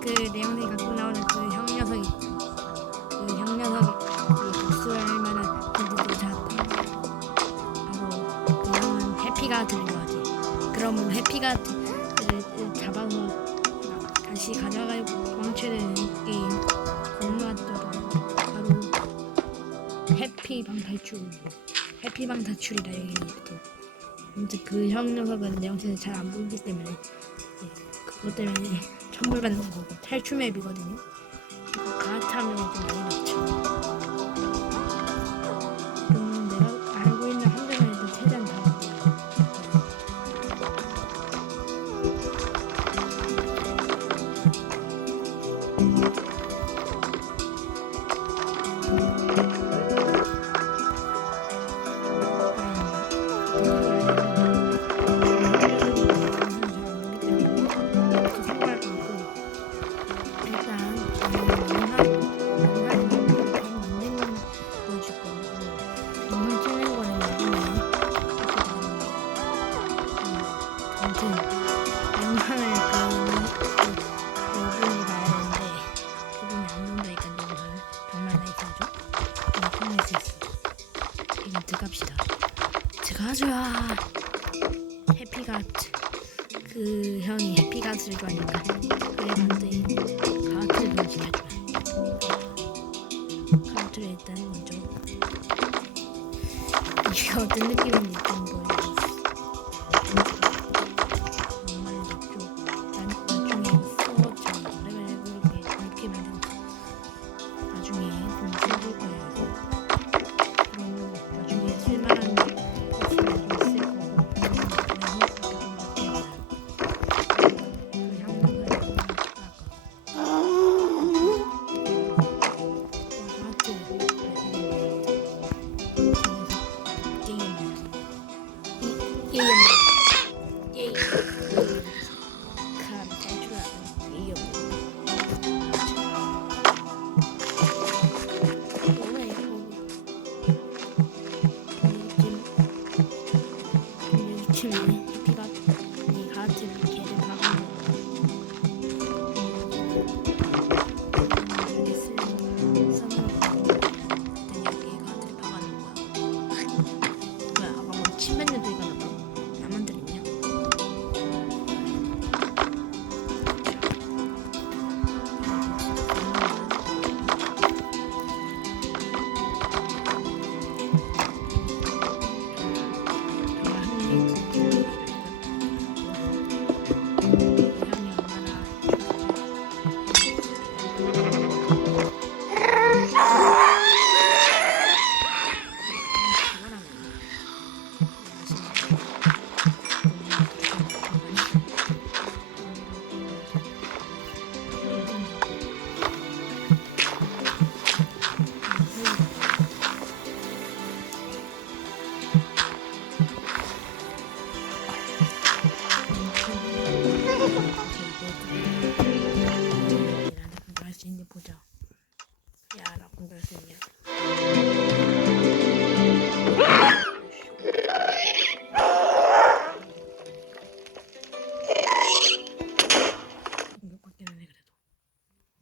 내 영상이 갖고 나오는 그 형 녀석이 그형 녀석이 그 복수를 할 만한 빌드를 잡았다. 바로 그 형은 해피가드를 좋아하지. 그럼 해피가드를 잡아서 다시 가져가고 도망쳐야 되는 게임 건너왔더라. 바로 해피방 탈출. 해피방 탈출이라 여기는 아무튼 그 형 녀석은 내 영상을 잘안 보기 때문에 예, 그것 때문에 선물 받는 거고 탈출 맵이거든요. 가타면 좀 많이 가줘야 해피가트. 그 형이 해피가트를 좋아하니까 그래봤더니 가트를 좀 시켜주면 가트를 일단 먼저. 이게 어떤 느낌인지 좀 보여주세요 피가 이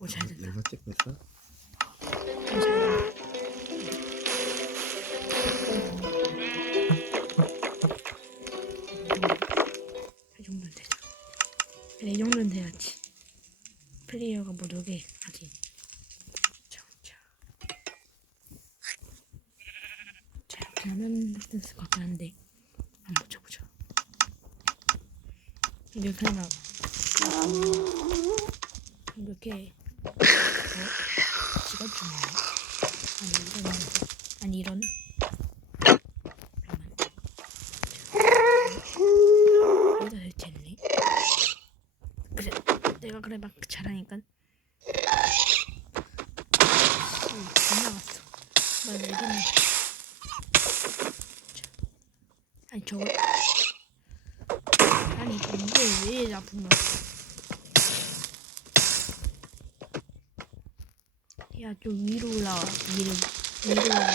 오잘 된다. 영상 찍고 있어? 오, 잘. 이 정도는 되자. 그래, 이 정도는 돼야지. 플레이어가 못 오게 하지. 자, 자. 자, 이렇게 하면 됐을 것 같긴 한데. 한번 붙여보자. 이렇게 하나. 이렇게. 어? 직업 중이네. 아니, 이런. 아니, 이런. 여기다 설치했네. 그래, 내가 그래 막 잘하니까. 오, 안 나갔어. 뭐야, 여기는. 아니, 저거. 아니, 이게 왜 나쁜 거야? 야 좀 위로 올라와. 위로 위로 올라가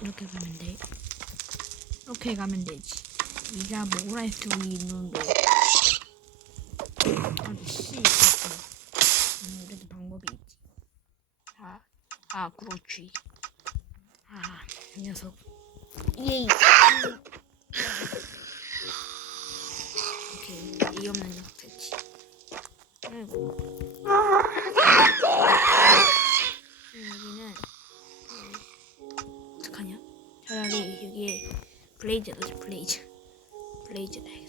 이렇게 가면 돼. 이렇게 가면 되지. 이가 뭐라 수 있는데. 아씨 음, 그래도 방법이 있지. 아, 아 그렇지. 아이 녀석. 예이 오케이 이 없는 녀석 됐지. 아이고. play, let's play.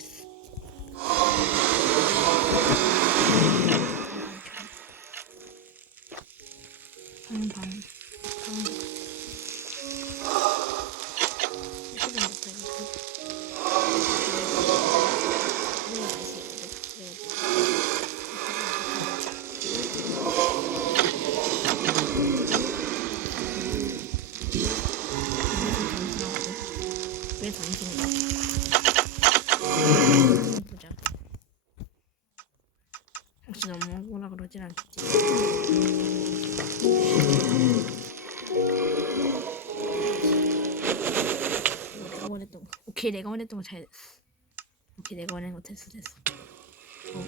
나오진 않겠지. 내가 원했던 거. 오케이, 내가 원했던 거 잘. 오케이, 내가 원하는 거 됐어, 됐어. 어.